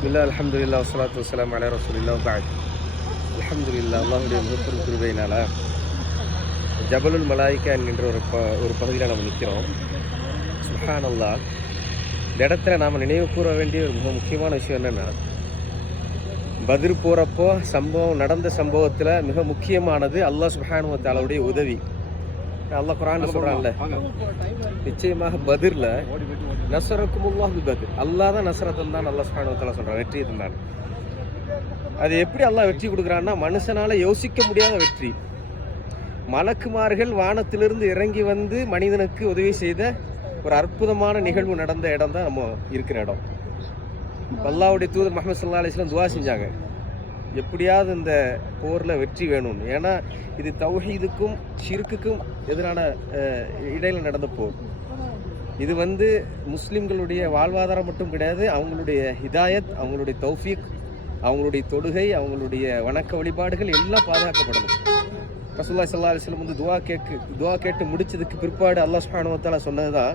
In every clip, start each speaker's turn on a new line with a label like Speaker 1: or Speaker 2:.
Speaker 1: பிஸ்மில்லா அல்ஹம்துலில்லாஹ் வஸ்ஸலாத்து வஸ்ஸலாமு அலா ரசூலில்லாஹ் பஅத் அல்ஹம்துலில்லாஹ் அல்லாஹுடைய மிகப்பெரும் திருவையினால் ஜபலுல் மலாய்க்கா என்கின்ற ஒரு ப ஒரு பகுதியில் நம்ம நிற்கிறோம் சுஹானல்லாஹ் இந்த இடத்துல நாம் நினைவு கூற வேண்டிய ஒரு மிக முக்கியமான விஷயம் என்னென்னா பதிர் போகிறப்போ சம்பவம் நடந்த சம்பவத்தில் மிக முக்கியமானது அல்லாஹ் சுஹானுவத்தாலாவுடைய உதவி. அல்லாஹ் குரான்ல சொல்கிறான்ல நிச்சயமாக பதிரில். நசரக்குமுல்லாஹ் பி பதிர். அல்லாஹ் தான் நசர தந்தான் அல்லாஹ் சுஹானுவ தாலா சொல்கிறான் வெற்றியை தந்தான் அது எப்படி அல்லாஹ் வெற்றி கொடுக்குறான்னா மனுஷனால யோசிக்க முடியாத வெற்றி. மலக்குமார்கள் வானத்திலிருந்து இறங்கி வந்து மனிதனுக்கு உதவி செய்த ஒரு அற்புதமான நிகழ்வு நடந்த இடம் தான் நம்ம இருக்கிற இடம். அல்லாவுடைய தூதர் முகமது சல்லா அலிஸ்லாம் துவா செஞ்சாங்க. எப்படியாவது இந்த போரில் வெற்றி வேணும்னு. ஏன்னா இது தௌஹீதுக்கும் ஷிர்க்குக்கும் எதிரான இடையில் நடந்த போர். இது வந்து முஸ்லிம்களுடைய வாழ்வாதாரம் மட்டும் கிடையாது அவங்களுடைய ஹிதாயத் அவங்களுடைய தௌஃபீக் அவங்களுடைய தொடுகை அவங்களுடைய வணக்க வழிபாடுகள் எல்லாம் பாதுகாக்கப்படணும். ரசூல்லா சல்லா அலிஸ்லம் வந்து துவா கேட்கு துவா கேட்டு முடிச்சதுக்கு பிற்பாடு அல்லாஹ் சுப்ஹானஹு சொன்னது தான்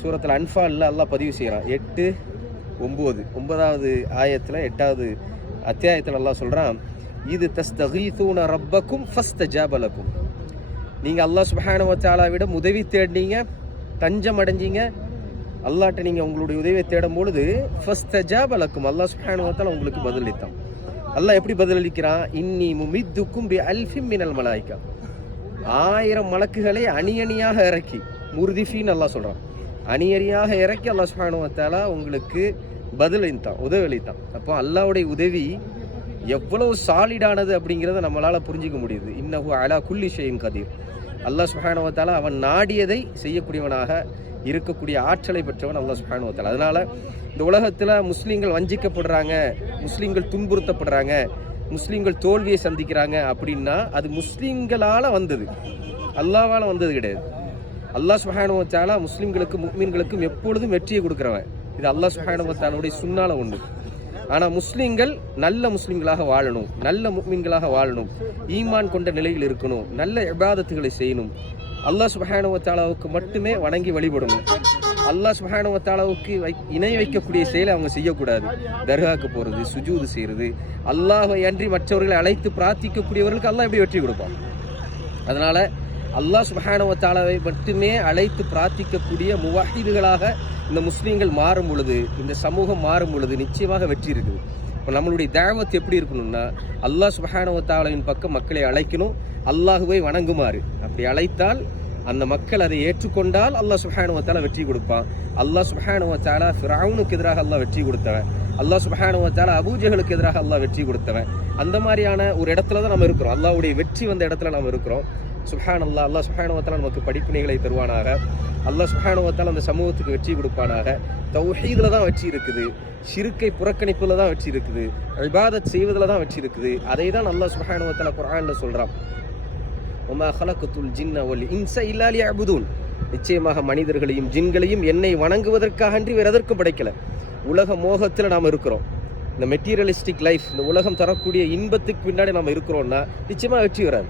Speaker 1: சூரத்தில் அன்ஃபாலில் அல்லாஹ் பதிவு செய்கிறான். எட்டு ஒம்பது ஒன்பதாவது ஆயத்தில் எட்டாவது அத்தியாயத்தில் அல்லாஹ் சொல்கிறான் இது தஸ்தகீத்தூன ரப்பக்கும் ஃபஸ்த ஜாபலக்கும் நீங்கள் அல்லாஹ் சுபஹானவத்தாலாவிடம் உதவி தேடினீங்க தஞ்சம் அடைஞ்சிங்க. அல்லாட்ட நீங்கள் உங்களுடைய உதவியை தேடும் பொழுது ஃபஸ்த ஜாபலக்கும் அல்லாஹ் சுபஹானவத்தால் உங்களுக்கு பதிலளித்தான். அல்லாஹ் எப்படி பதிலளிக்கிறான்? இன்னி முமித்துக்கும் பி அல்ஃபிம் மினல் மலாய்க்கா. ஆயிரம் மலக்குகளை அணியணியாக இறக்கி முருதிஃபின்னு அல்லாஹ் சொல்கிறான் அணி இறக்கி அல்லாஹ் சுப்ஹானஹு உங்களுக்கு தஆலா தான் பதிலளித்தான் தான் அப்போ அல்லாவுடைய உதவி எவ்வளவு சாலிடானது அப்படிங்கிறத நம்மளால் புரிஞ்சிக்க முடியுது. இன்னஹு அலா குல்லி ஷையின் கதீர். அல்லாஹ் சுஹானுவத்தால் அவன் நாடியதை செய்யக்கூடியவனாக இருக்கக்கூடிய ஆற்றலை பெற்றவன் அல்லாஹ் சுஹானுவத்தால் அதனால் இந்த உலகத்தில் முஸ்லீம்கள் வஞ்சிக்கப்படுறாங்க முஸ்லீம்கள் துன்புறுத்தப்படுறாங்க முஸ்லீம்கள் தோல்வியை சந்திக்கிறாங்க அப்படின்னா அது முஸ்லீம்களால் வந்தது. அல்லாவால் வந்தது கிடையாது. அல்லாஹ் சுஹானுவத்தாலா முஸ்லீம்களுக்கும் முக்மீன்களுக்கும் எப்பொழுதும் வெற்றியை கொடுக்குறவன். இது அல்லாஹ் சுப்ஹானஹு சுண்ணால உண்டு. ஆனால் முஸ்லீம்கள் நல்ல முஸ்லீம்களாக வாழணும் நல்ல முக்மீன்களாக வாழணும் ஈமான் கொண்ட நிலையில் இருக்கணும் நல்ல இபாதத்துகளை செய்யணும். அல்லாஹ் சுப்ஹானஹு மட்டுமே வணங்கி வழிபடணும். அல்லாஹ் சுப்ஹானஹு வை இணை வைக்கக்கூடிய செயலை அவங்க செய்யக்கூடாது. தர்காக்கு போகிறது சுஜூது செய்கிறது அல்லாஹை அன்றி மற்றவர்களை அழைத்து பிரார்த்திக்கக்கூடியவர்களுக்கு அல்லாஹ் எப்படி வெற்றி கொடுப்பான். அதனால் அல்லாஹ் சுபஹானவத்தாலாவை மட்டுமே அழைத்து பிரார்த்திக்கக்கூடிய முவாஹிதுகளாக இந்த முஸ்லீம்கள் மாறும் பொழுது இந்த சமூகம் மாறும் பொழுது நிச்சயமாக வெற்றி இருக்குது. இப்போ நம்மளுடைய தேவத் எப்படி இருக்கணும்னா அல்லாஹ் சுபஹானவத்தாலாவின் பக்கம் மக்களை அழைக்கணும் அல்லாஹுவை வணங்குமாறு. அப்படி அழைத்தால் அந்த மக்கள் அதை ஏற்றுக்கொண்டால் அல்லாஹ் சுஹானுவத்தால வெற்றி கொடுப்பான். அல்லாஹ் சுஹானுவத்தால வ எதிராக அல்லாஹ் வெற்றி கொடுத்தவன். அல்லாஹ் சுஹானுவத்தால அபூஜைகளுக்கு எதிராக அல்லாஹ் வெற்றி கொடுத்தவன். அந்த மாதிரியான ஒரு இடத்துல தான் நம்ம இருக்கிறோம். அல்லாவுடைய வெற்றி வந்த இடத்துல நம்ம இருக்கிறோம். சுஹான் அல்லா அல்லாஹ் சுப்ஹானஹு நமக்கு படிப்பினைகளை தருவானாக. அல்லாஹ் சுஹானுவத்தால் அந்த சமூகத்துக்கு வெற்றி கொடுப்பானாக. தௌஹீதில் தான் வெற்றி இருக்குது. சிறுக்கை புறக்கணிப்புல தான் வெற்றி இருக்குது. விவாதத் செய்வதில் தான் வெற்றி இருக்குது. அதை தான் அல்லாஹ் சுப்ஹானஹு வ சொல்கிறான் குர்ஆன்ல ஒமா ஹலக்குத்துல் ஜின்ன ஒல் இன்ச இல்லாலி அபுதூன் நிச்சயமாக மனிதர்களையும் ஜின்களையும் என்னை வணங்குவதற்காக அன்றி வேறு எதற்கும் படைக்கல. உலக மோகத்தில் நாம் இருக்கிறோம். இந்த மெட்டீரியலிஸ்டிக் லைஃப் இந்த உலகம் தரக்கூடிய இன்பத்துக்கு பின்னாடி நாம் இருக்கிறோம்னா நிச்சயமாக வெற்றி வராது.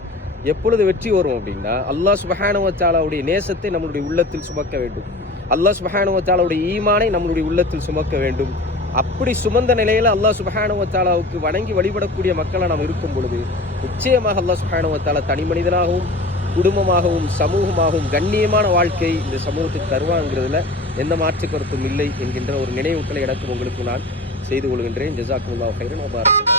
Speaker 1: எப்பொழுது வெற்றி வரும் அப்படின்னா அல்லாஹ் சுபஹானுவத்தாலாவுடைய நேசத்தை நம்மளுடைய உள்ளத்தில் சுமக்க வேண்டும். அல்லாஹ் சுபஹானுவத்தாலாவுடைய ஈமானை நம்மளுடைய உள்ளத்தில் சுமக்க வேண்டும். அப்படி சுமந்த நிலையில் அல்லாஹ் சுபஹானுவத்தாலாவுக்கு வணங்கி வழிபடக்கூடிய மக்களாக நாம் இருக்கும் பொழுது நிச்சயமாக அல்லாஹ் சுபஹானுவத்தாலா தனி மனிதனாகவும் குடும்பமாகவும் சமூகமாகவும் கண்ணியமான வாழ்க்கை இந்த சமூகத்துக்கு தருவாங்கிறதுல எந்த மாற்று கருத்தும் இல்லை என்கின்ற ஒரு நினைவூட்டலை எனக்கு உங்களுக்கு நான் செய்து கொள்கின்றேன். ஜசாக்குல்லா ஹைரன் அபாரத்